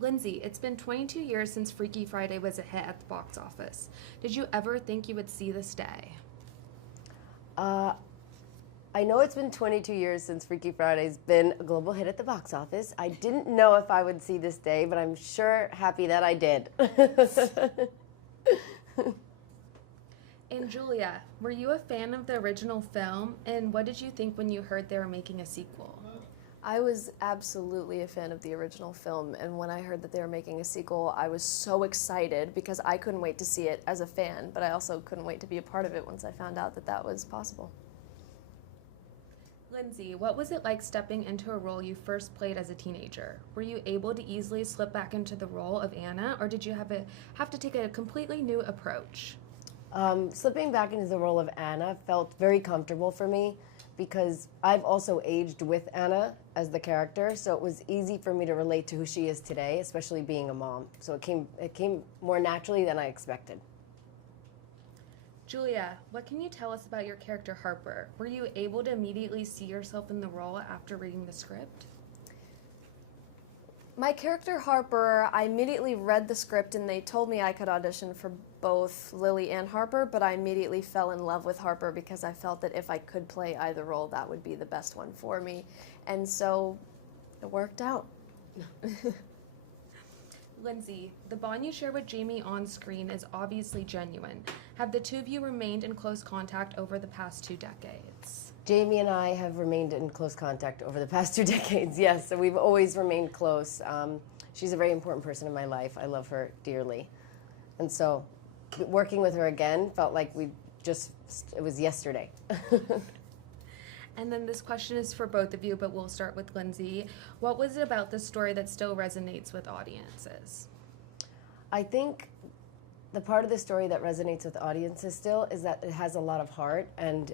Lindsay, it's been 22 years since Freaky Friday was a hit at the box office. Did you ever think you would see this day? Uh, I know it's been 22 years since Freaky Friday's been a global hit at the box office. I didn't know if I would see this day, but I'm sure happy that I did. And Julia, were you a fan of the original film? And what did you think when you heard they were making a sequel? I was absolutely a fan of the original film, and when I heard that they were making a sequel, I was so excited because I couldn't wait to see it as a fan, but I also couldn't wait to be a part of it once I found out that that was possible. Lindsay, what was it like stepping into a role you first played as a teenager? Were you able to easily slip back into the role of Anna, or did you have to take a completely new approach? Slipping back into the role of Anna felt very comfortable for me because I've also aged with Anna as the character, so it was easy for me to relate to who she is today, especially being a mom. So it came more naturally than I expected. Julia, what can you tell us about your character Harper? Were you able to immediately see yourself in the role after reading the script? My character Harper, I immediately read the script and they told me I could audition for both Lily and Harper, but I immediately fell in love with Harper because I felt that if I could play either role, that would be the best one for me. And so it worked out. Lindsay, the bond you share with Jamie on screen is obviously genuine. Have the two of you remained in close contact over the past 2 decades? Jamie and I have remained in close contact over the past 2 decades, yes, so we've always remained close. She's a very important person in my life. I love her dearly. And so working with her again felt like it was yesterday. And then this question is for both of you, but we'll start with Lindsay. What was it about this story that still resonates with audiences? I think the part of the story that resonates with audiences still is that it has a lot of heart, and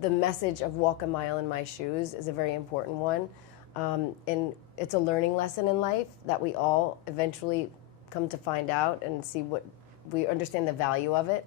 the message of walk a mile in my shoes is a very important one. And it's a learning lesson in life that we all eventually come to find out and see what we understand the value of it.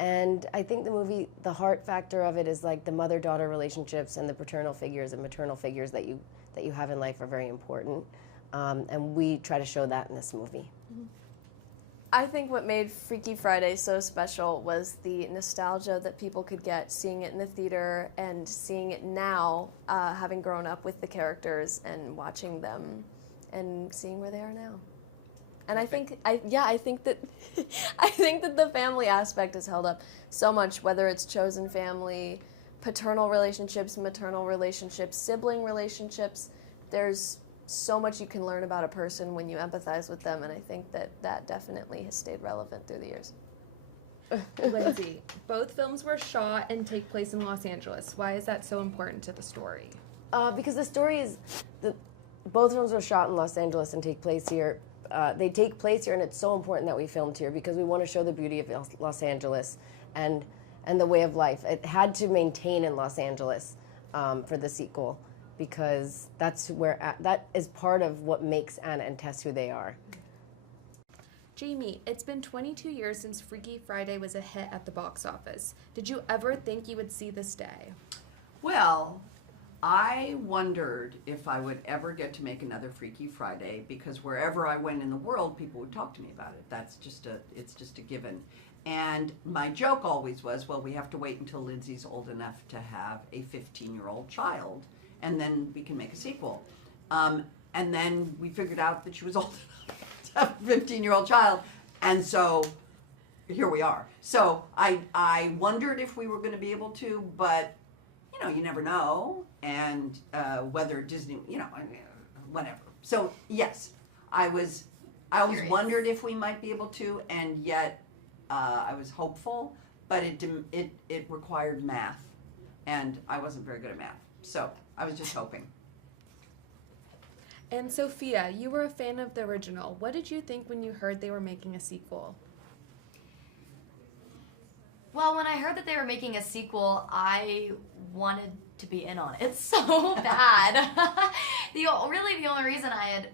And I think the movie, the heart factor of it is like the mother-daughter relationships and the paternal figures and maternal figures that you have in life are very important. And we try to show that in this movie. I think what made Freaky Friday so special was the nostalgia that people could get seeing it in the theater and seeing it now, having grown up with the characters and watching them and seeing where they are now. And I think that I think that the family aspect is held up so much, whether it's chosen family, paternal relationships, maternal relationships, sibling relationships. There's so much you can learn about a person when you empathize with them, and I think that definitely has stayed relevant through the years. Lindsay, both films were shot and take place in Los Angeles. Why is that so important to the story? Because the story is, both films were shot in Los Angeles and take place here. They take place here, and it's so important that we filmed here because we want to show the beauty of Los Angeles and the way of life. It had to maintain in Los Angeles for the sequel because that is part of what makes Anna and Tess who they are. Jamie, it's been 22 years since Freaky Friday was a hit at the box office. Did you ever think you would see this day? Well, I wondered if I would ever get to make another Freaky Friday because wherever I went in the world, people would talk to me about it. It's just a given. And my joke always was, well, we have to wait until Lindsay's old enough to have a 15-year-old child, and then we can make a sequel. And then we figured out that she was old enough to have a 15-year-old child, and so here we are. So I wondered if we were going to be able to, but you never know, and whether Disney, whatever. So yes, I always wondered if we might be able to, and yet I was hopeful, but it required math, and I wasn't very good at math, so I was just hoping. And Sophia, you were a fan of the original. What did you think when you heard they were making a sequel? Well, when I heard that they were making a sequel, I wanted to be in on it so bad. The only reason I had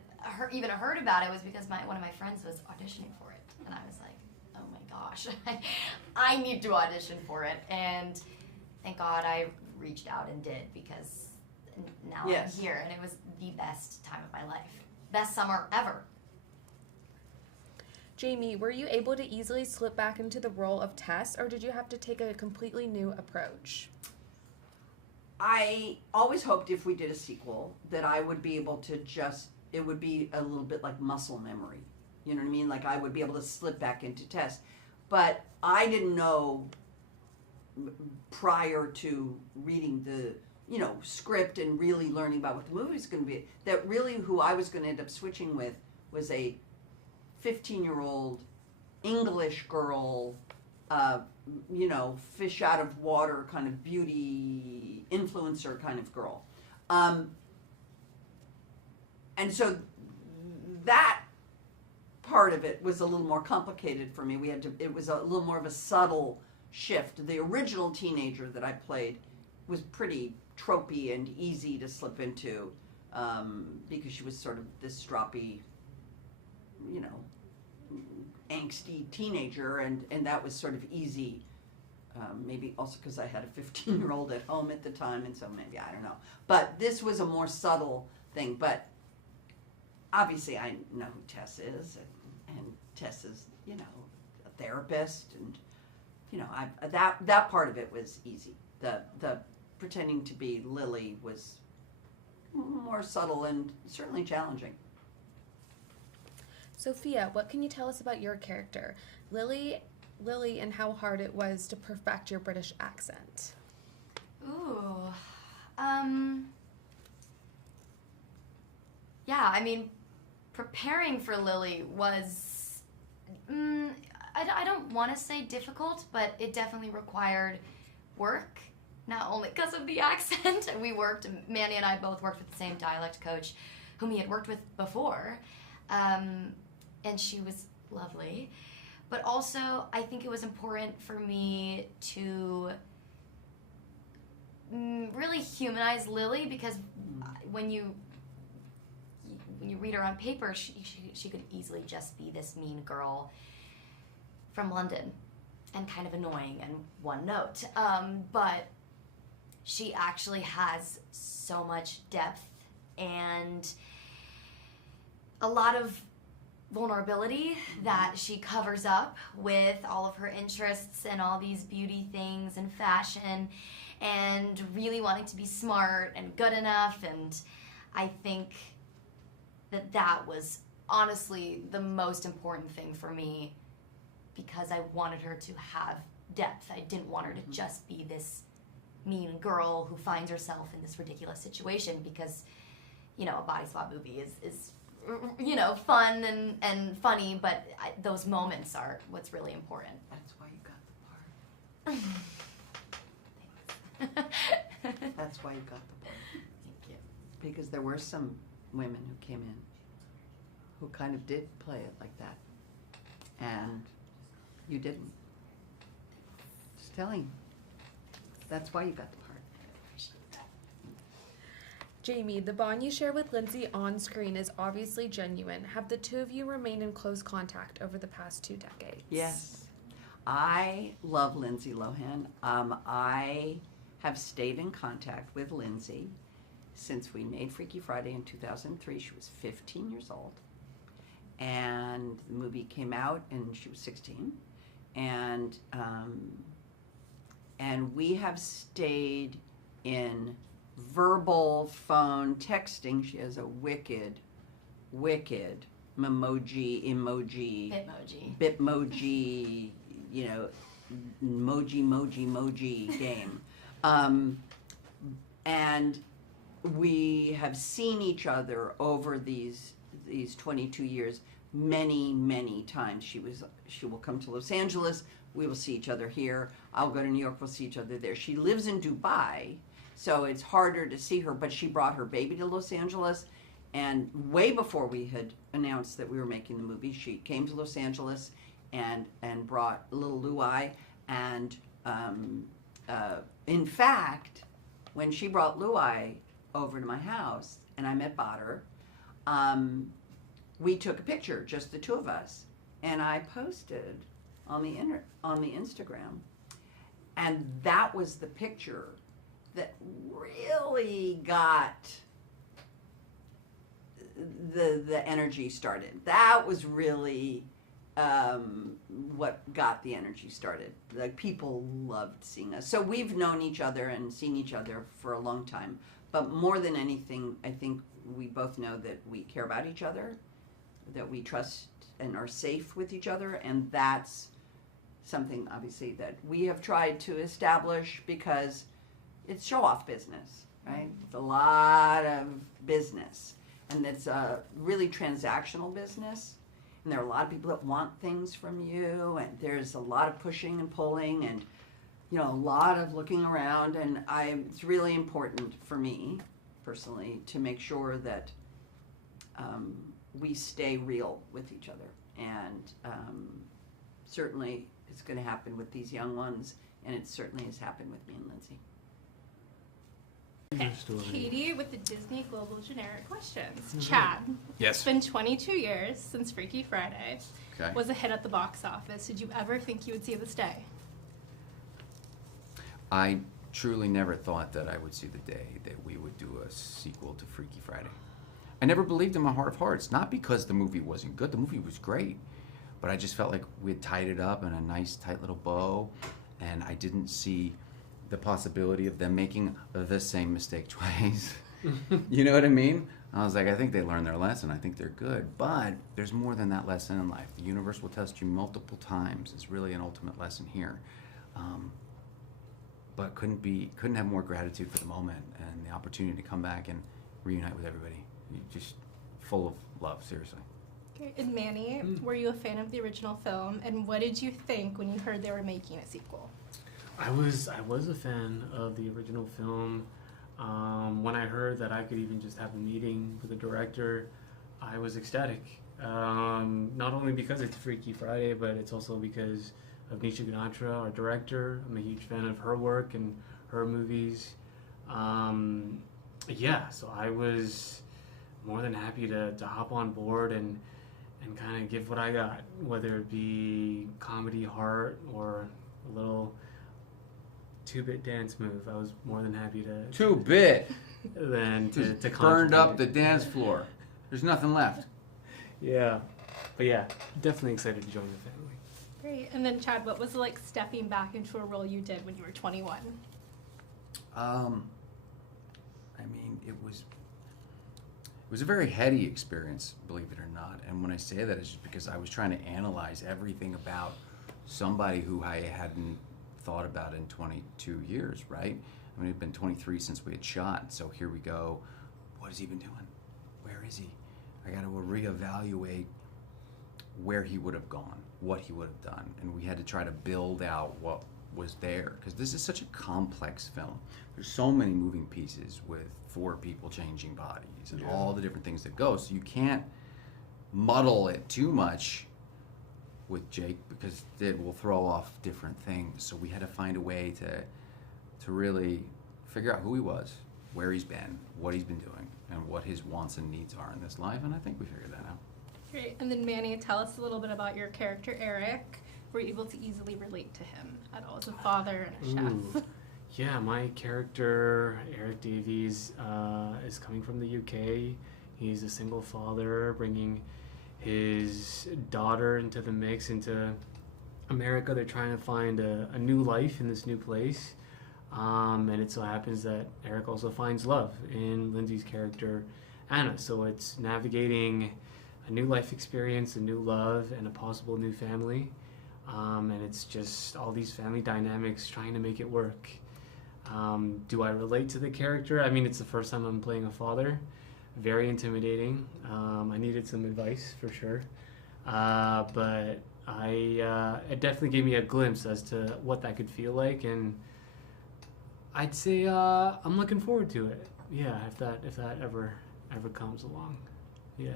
even heard about it was because one of my friends was auditioning for it. And I was like, oh my gosh, I need to audition for it. And thank God I reached out and did, because now Yes. I'm here. And it was the best time of my life. best summer ever. Jamie, were you able to easily slip back into the role of Tess, or did you have to take a completely new approach? I always hoped if we did a sequel that I would be able to it would be a little bit like muscle memory. You know what I mean? Like I would be able to slip back into Tess. But I didn't know prior to reading the, script and really learning about what the movie was going to be, that really who I was going to end up switching with was a 15-year-old English girl, fish out of water kind of beauty influencer kind of girl. And so that part of it was a little more complicated for me. It was a little more of a subtle shift. The original teenager that I played was pretty tropey and easy to slip into, because she was sort of this stroppy, angsty teenager, and that was sort of easy. Maybe also because I had a 15-year-old at home at the time, and so maybe, I don't know. But this was a more subtle thing. But obviously I know who Tess is, and Tess is, a therapist, and, that part of it was easy. The pretending to be Lily was more subtle and certainly challenging. Sophia, what can you tell us about your character, Lily, and how hard it was to perfect your British accent? Ooh. Yeah, I mean, preparing for Lily was, I don't want to say difficult, but it definitely required work, not only because of the accent. Manny and I both worked with the same dialect coach whom he had worked with before, and she was lovely. But also, I think it was important for me to really humanize Lily, because when you read her on paper, she could easily just be this mean girl from London and kind of annoying and one note. But she actually has so much depth and a lot of vulnerability that she covers up with all of her interests and all these beauty things and fashion and really wanting to be smart and good enough. And I think that was honestly the most important thing for me, because I wanted her to have depth. I didn't want her to just be this mean girl who finds herself in this ridiculous situation, because, a body swap movie is fun and funny, but those moments are what's really important. That's why you got the part. That's why you got the part. Thank you. Because there were some women who came in who kind of did play it like that. And you didn't. Just telling you. That's why you got the part. Jamie, the bond you share with Lindsay on screen is obviously genuine. Have the two of you remained in close contact over the past 2 decades? Yes. I love Lindsay Lohan. I have stayed in contact with Lindsay since we made Freaky Friday in 2003. She was 15 years old. And the movie came out and she was 16. And we have stayed in verbal, phone, texting. She has a wicked Bitmoji, emoji game. And we have seen each other over these 22 years many times. She will come to Los Angeles. We will see each other here. I'll go to New York. We'll see each other there. She lives in Dubai, so it's harder to see her, but she brought her baby to Los Angeles, and way before we had announced that we were making the movie, she came to Los Angeles and brought little Luai. And in fact, when she brought Luai over to my house and I met Badr, we took a picture, just the two of us, and I posted on the Instagram, and that was the picture that really got the energy started. That was really what got the energy started. Like, people loved seeing us. So we've known each other and seen each other for a long time. But more than anything, I think we both know that we care about each other, that we trust and are safe with each other, and that's something obviously that we have tried to establish, because it's show-off business, right? It's a lot of business, and it's a really transactional business, and there are a lot of people that want things from you, and there's a lot of pushing and pulling, and a lot of looking around, and it's really important for me personally to make sure that we stay real with each other, and certainly it's going to happen with these young ones, and it certainly has happened with me and Lindsay. Okay. Katie with the Disney Global Generic Questions. Chad. Yes. It's been 22 years since Freaky Friday Okay. was a hit at the box office. Did you ever think you would see this day? I truly never thought that I would see the day that we would do a sequel to Freaky Friday. I never believed in my heart of hearts, not because the movie wasn't good. The movie was great, but I just felt like we had tied it up in a nice, tight little bow, and I didn't see the possibility of them making the same mistake twice. You know what I mean? I was like, I think they learned their lesson. I think they're good. But there's more than that lesson in life. The universe will test you multiple times. It's really an ultimate lesson here. But couldn't have more gratitude for the moment and the opportunity to come back and reunite with everybody. Just full of love, seriously. Okay. And Manny, were you a fan of the original film, and what did you think when you heard they were making a sequel? I was a fan of the original film. When I heard that I could even just have a meeting with the director, I was ecstatic. Not only because it's Freaky Friday, but it's also because of Nisha Ganatra, our director. I'm a huge fan of her work and her movies. So I was more than happy to hop on board and kind of give what I got, whether it be comedy, heart, or a little 2-bit dance move. I was more than happy to 2-bit. Than to Burned contribute. up the dance floor. There's nothing left. Yeah, but yeah, definitely excited to join the family. Great. And then Chad, what was it like stepping back into a role you did when you were 21? I mean, it was a very heady experience, believe it or not. And when I say that, it's just because I was trying to analyze everything about somebody who I hadn't thought about in 22 years, right? I mean, it'd been 23 since we had shot, so here we go. What has he been doing? Where is he? I got to reevaluate where he would have gone, what he would have done, and we had to try to build out what was there, because this is such a complex film. There's so many moving pieces with 4 people changing bodies and all the different things that go, so you can't muddle it too much with Jake, because it will throw off different things. So we had to find a way to really figure out who he was, where he's been, what he's been doing, and what his wants and needs are in this life, and I think we figured that out. Great. And then Manny, tell us a little bit about your character Eric. Were you able to easily relate to him at all as a father and a chef? Yeah, my character, Eric Davies, is coming from the UK. He's a single father, bringing his daughter into the mix, into America. They're trying to find a new life in this new place. And it so happens that Eric also finds love in Lindsay's character, Anna. So it's navigating a new life experience, a new love, and a possible new family. And it's just all these family dynamics trying to make it work. Do I relate to the character? I mean, it's the first time I'm playing a father. Very intimidating. I needed some advice for sure. But it definitely gave me a glimpse as to what that could feel like, and I'd say I'm looking forward to it. Yeah, if that ever comes along. Yeah.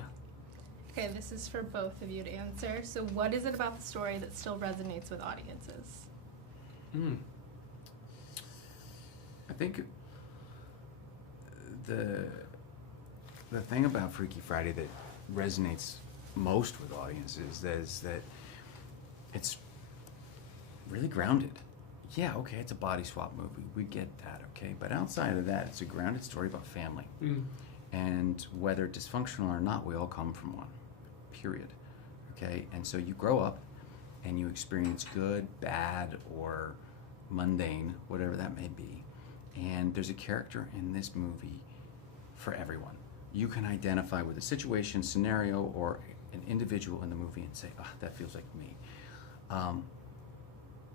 Okay, this is for both of you to answer. So what is it about the story that still resonates with audiences? I think the thing about Freaky Friday that resonates most with audiences is that it's really grounded. Yeah, okay, it's a body swap movie. We get that, okay? But outside of that, it's a grounded story about family. And whether dysfunctional or not, we all come from one, period. Okay? And so you grow up and you experience good, bad, or mundane, whatever that may be. And there's a character in this movie for everyone. You can identify with a situation, scenario, or an individual in the movie and say, oh, that feels like me.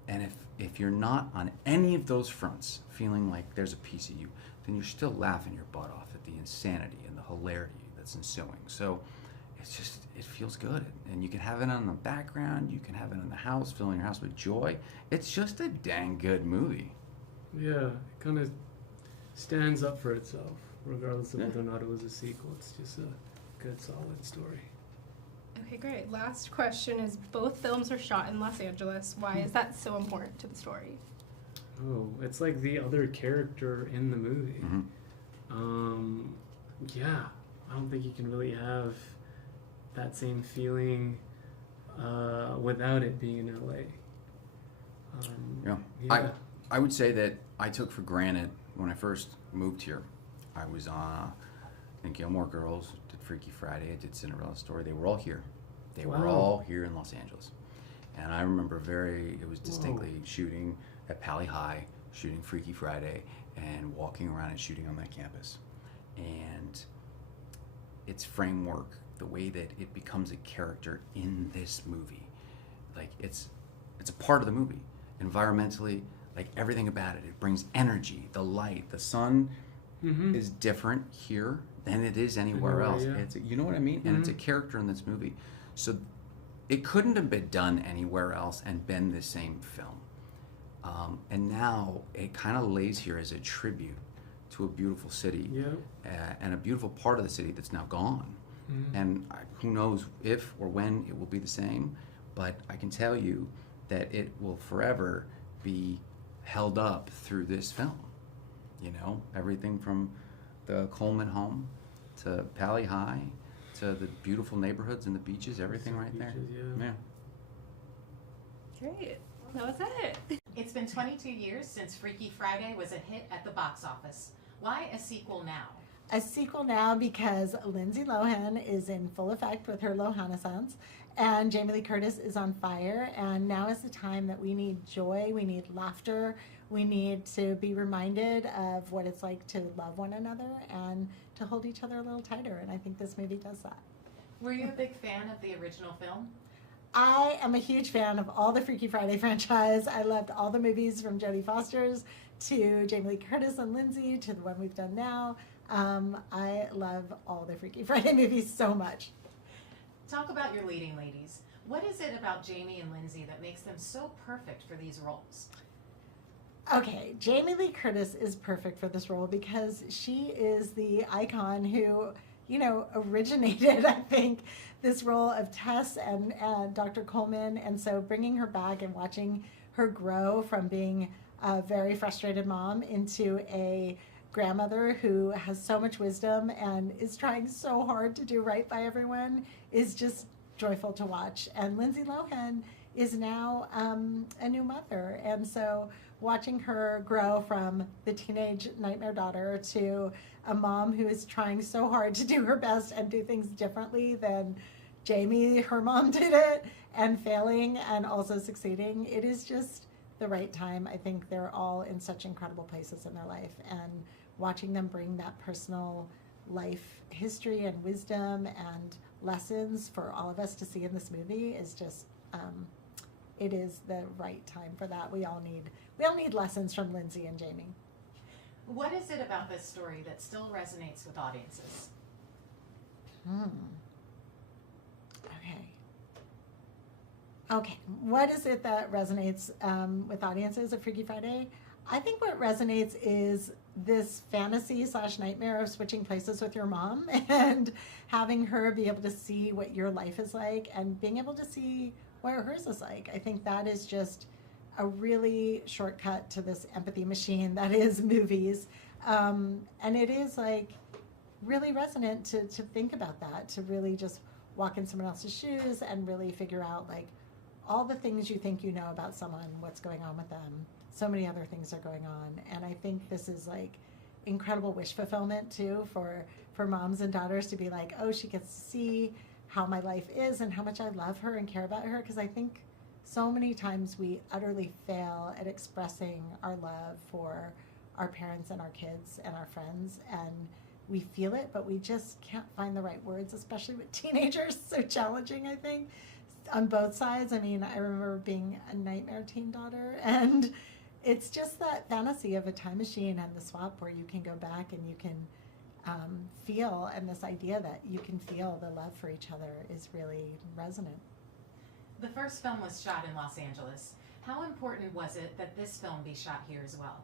And if you're not on any of those fronts feeling like there's a piece of you, then you're still laughing your butt off at the insanity and the hilarity that's ensuing. So it's just, it feels good. And you can have it on the background, you can have it in the house, filling your house with joy. It's just a dang good movie. Yeah, it kind of stands up for itself, regardless of whether or not it was a sequel. It's just a good, solid story. Okay, great. Last question is, both films are shot in Los Angeles. Why is that so important to the story? Oh, it's like the other character in the movie. Mm-hmm. Yeah, I don't think you can really have that same feeling without it being in LA. Yeah. I would say that I took for granted when I first moved here. I was in Gilmore Girls, did Freaky Friday, I did Cinderella Story. They were all here. They were all here in Los Angeles. And I remember it was distinctly shooting at Pali High, shooting Freaky Friday, and walking around and shooting on that campus. And its framework, the way that it becomes a character in this movie, like it's a part of the movie. Environmentally, like everything about it brings energy, the light, the sun is different here than it is anywhere else. Yeah. You know what I mean? And it's a character in this movie. So it couldn't have been done anywhere else and been the same film. And now it kind of lays here as a tribute to a beautiful city and a beautiful part of the city that's now gone. And who knows if or when it will be the same, but I can tell you that it will forever be held up through this film. You know, everything from the Coleman home to Pali High to the beautiful neighborhoods and the beaches, everything right there. Yeah. Great. That was it. It's been 22 years since Freaky Friday was a hit at the box office. Why a sequel now? A sequel now because Lindsay Lohan is in full effect with her Lohan-essence, and Jamie Lee Curtis is on fire, and now is the time that we need joy, we need laughter, we need to be reminded of what it's like to love one another and to hold each other a little tighter, and I think this movie does that. Were you a big fan of the original film? I am a huge fan of all the Freaky Friday franchise. I loved all the movies from Jodie Foster's to Jamie Lee Curtis and Lindsay to the one we've done now. I love all the Freaky Friday movies so much. Talk about your leading ladies. What is it about Jamie and Lindsay that makes them so perfect for these roles? Okay, Jamie Lee Curtis is perfect for this role because she is the icon who, you know, originated, I think, this role of Tess and Dr. Coleman. And so bringing her back and watching her grow from being a very frustrated mom into a grandmother who has so much wisdom and is trying so hard to do right by everyone is just joyful to watch. And Lindsay Lohan is now a new mother. And so watching her grow from the teenage nightmare daughter to a mom who is trying so hard to do her best and do things differently than Jamie, her mom, did it, and failing and also succeeding, it is just the right time. I think they're all in such incredible places in their life, and watching them bring that personal life history and wisdom and lessons for all of us to see in this movie is just, it is the right time for that. We all need lessons from Lindsay and Jamie. What is it about this story that still resonates with audiences? Okay, what is it that resonates with audiences of Freaky Friday? I think what resonates is this fantasy / nightmare of switching places with your mom and having her be able to see what your life is like and being able to see what hers is like. I think that is just a really shortcut to this empathy machine that is movies. And it is like really resonant to think about that, to really just walk in someone else's shoes and really figure out like all the things you think you know about someone, what's going on with them. So many other things are going on. And I think this is like incredible wish fulfillment too for for moms and daughters to be like, oh, she gets to see how my life is and how much I love her and care about her. Because I think so many times we utterly fail at expressing our love for our parents and our kids and our friends, and we feel it, but we just can't find the right words, especially with teenagers. So challenging, I think, on both sides. I mean, I remember being a nightmare teen daughter, and it's just that fantasy of a time machine and the swap where you can go back and you can feel, and this idea that you can feel the love for each other is really resonant. The first film was shot in Los Angeles. How important was it that this film be shot here as well?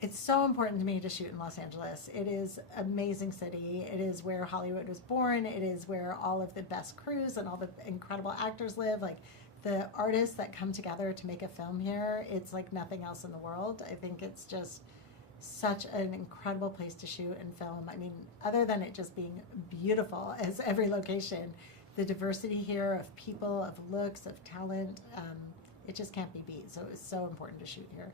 It's so important to me to shoot in Los Angeles. It is an amazing city. It is where Hollywood was born. It is where all of the best crews and all the incredible actors live. Like, the artists that come together to make a film here, it's like nothing else in the world. I think it's just such an incredible place to shoot and film. I mean, other than it just being beautiful as every location, the diversity here of people, of looks, of talent, it just can't be beat. So it was so important to shoot here.